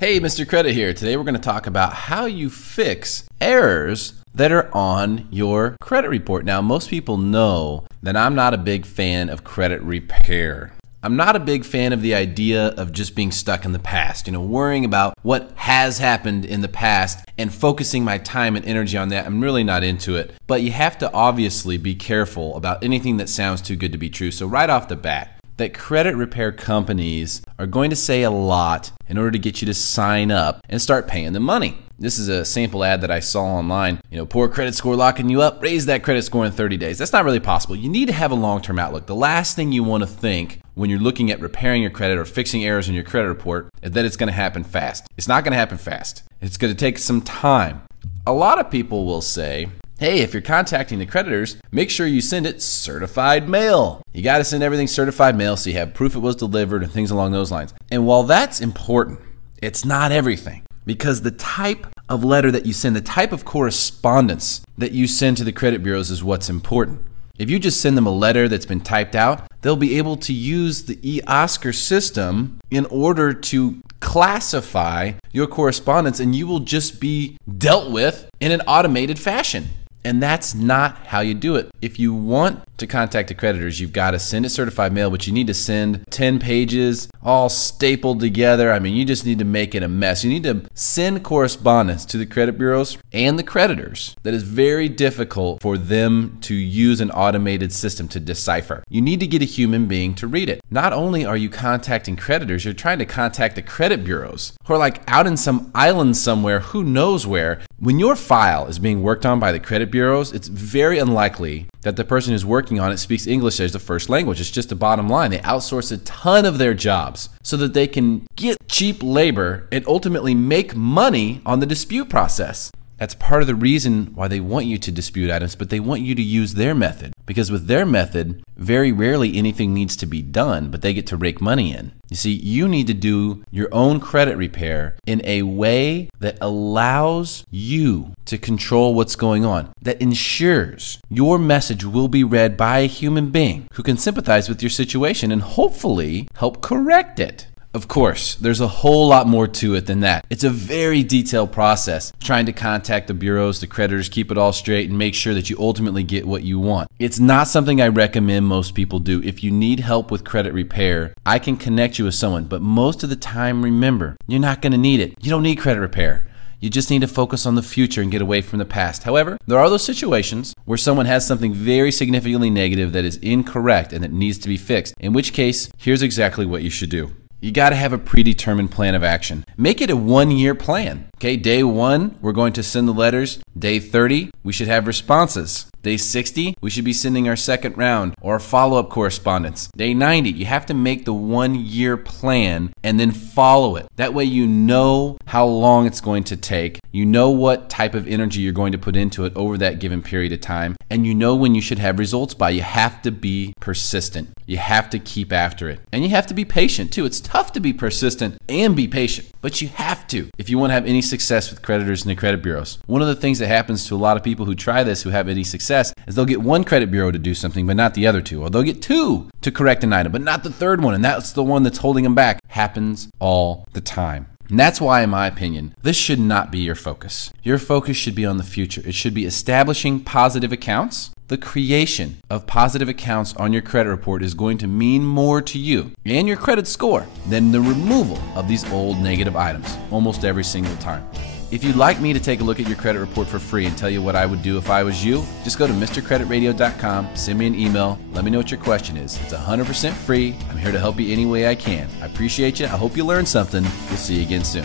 Hey, Mr. Credit here. Today we're going to talk about how you fix errors that are on your credit report. Now, most people know that I'm not a big fan of credit repair. I'm not a big fan of the idea of just being stuck in the past, worrying about what has happened in the past and focusing my time and energy on that. I'm really not into it. But you have to obviously be careful about anything that sounds too good to be true. So right off the bat, that credit repair companies are going to say a lot in order to get you to sign up and start paying them money. This is a sample ad that I saw online. Poor credit score locking you up, raise that credit score in 30 days. That's not really possible. You need to have a long-term outlook. The last thing you want to think when you're looking at repairing your credit or fixing errors in your credit report is that it's going to happen fast. It's not going to happen fast. It's going to take some time. A lot of people will say, hey, if you're contacting the creditors, make sure you send it certified mail. You got to send everything certified mail so you have proof it was delivered and things along those lines. And while that's important, it's not everything. Because the type of letter that you send, the type of correspondence that you send to the credit bureaus is what's important. If you just send them a letter that's been typed out, they'll be able to use the eOscar system in order to classify your correspondence, and you will just be dealt with in an automated fashion. And that's not how you do it. If you want to contact the creditors, you've got to send it certified mail, but you need to send 10 pages all stapled together. I mean, you just need to make it a mess. You need to send correspondence to the credit bureaus and the creditors that is very difficult for them to use an automated system to decipher. You need to get a human being to read it. Not only are you contacting creditors, you're trying to contact the credit bureaus who are like out in some island somewhere, who knows where. When your file is being worked on by the credit bureaus, it's very unlikely that the person who's working on it speaks English as the first language. It's just a bottom line. They outsource a ton of their jobs so that they can get cheap labor and ultimately make money on the dispute process. That's part of the reason why they want you to dispute items, but they want you to use their method. Because with their method, very rarely anything needs to be done, but they get to rake money in. You see, you need to do your own credit repair in a way that allows you to control what's going on, that ensures your message will be read by a human being who can sympathize with your situation and hopefully help correct it. Of course, there's a whole lot more to it than that. It's a very detailed process, trying to contact the bureaus, the creditors, keep it all straight, and make sure that you ultimately get what you want. It's not something I recommend most people do. If you need help with credit repair, I can connect you with someone, but most of the time, remember, you're not going to need it. You don't need credit repair. You just need to focus on the future and get away from the past. However, there are those situations where someone has something very significantly negative that is incorrect and that needs to be fixed, in which case, here's exactly what you should do. You got to have a predetermined plan of action. Make it a one-year plan. Okay, day 1, we're going to send the letters. Day 30, we should have responses. Day 60, we should be sending our second round or follow-up correspondence. Day 90, you have to make the one-year plan and then follow it. That way you know how long it's going to take. You know what type of energy you're going to put into it over that given period of time. And you know when you should have results by. You have to be persistent. You have to keep after it. And you have to be patient too. It's tough to be persistent and be patient, but you have to if you want to have any success with creditors and the credit bureaus. One of the things that happens to a lot of people who try this, who have any success, is they'll get one credit bureau to do something, but not the other two. Or they'll get 2 to correct an item, but not the third one. And that's the one that's holding them back. Happens all the time. And that's why, in my opinion, this should not be your focus. Your focus should be on the future. It should be establishing positive accounts. The creation of positive accounts on your credit report is going to mean more to you and your credit score than the removal of these old negative items almost every single time. If you'd like me to take a look at your credit report for free and tell you what I would do if I was you, just go to MrCreditRadio.com, send me an email, let me know what your question is. It's 100% free. I'm here to help you any way I can. I appreciate you. I hope you learned something. We'll see you again soon.